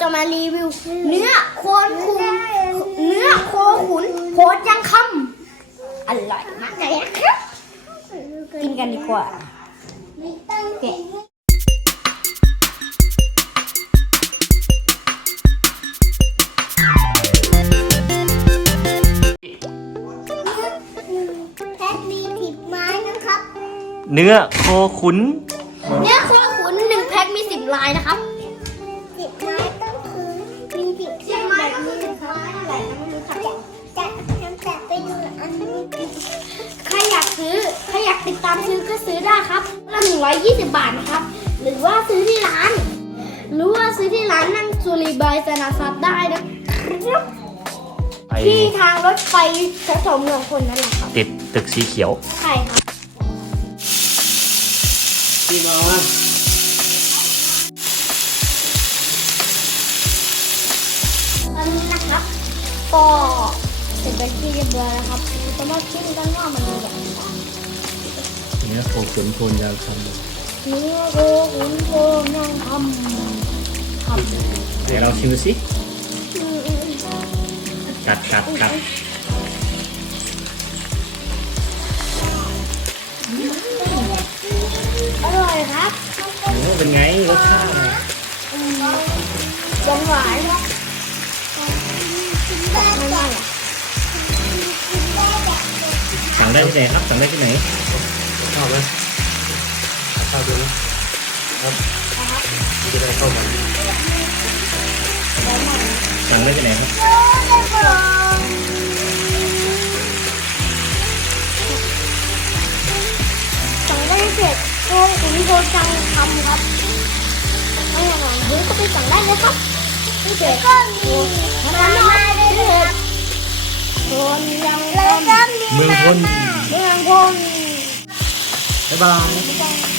จะมารีวิว เนื้อโคขุนเนื้อโคขุนโคตรยังคำอร่อยมากเลยนะครับกินกันดีกว่าแกะแพ็คมีสิบไม้นะครับเนื้อโคขุน เนื้อโคขุนหนึ่งแพ็คมีสิบลายนะครับสิบ ติดตามซื้อก็ซื้อได้ครับละหนึ่งร้อยยี่สิบบาทนะครับ หรือว่าซื้อที่ร้าน หรือว่าซื้อที่ร้านนั่งซูรีบายสนาซับได้นะครับไปที่ทางรถไฟแถวๆเมืองคนนั่นแหละครับติดตึกสีเขียว ใช่ครับพี่น้องตอนนี้นะครับก็เสร็จเป็นที่เรียบร้อยแล้วครับจะมาชิมกันว่ามันเป็นแบบไหนเนื้อโคขุนโคนยาวคเนื้อโคขุนโคนั่งทำทำำเดี๋ยวเราชิมสิกัดกัดกัดอร่อยครับโอ้เป็นไงรสชาติหวานหวานครับแต่ไม่ได้อะสั่งได้ที่ไหนครับสั่งได้ที่ไหน ชอบไหมชอบดูนะครับมันจะได้เข้ากันสั่งได้ที่ไหนครับสั่งได้เสร็จโคขุนโคจังทำครับไม่อย่างนั้นหรือก็ไปสั่งได้เลยครับไม่เสร็จก็มีมามาเลยครับคนยังแล้วก็มีเมืองพนเมืองพน bye bye, bye, bye.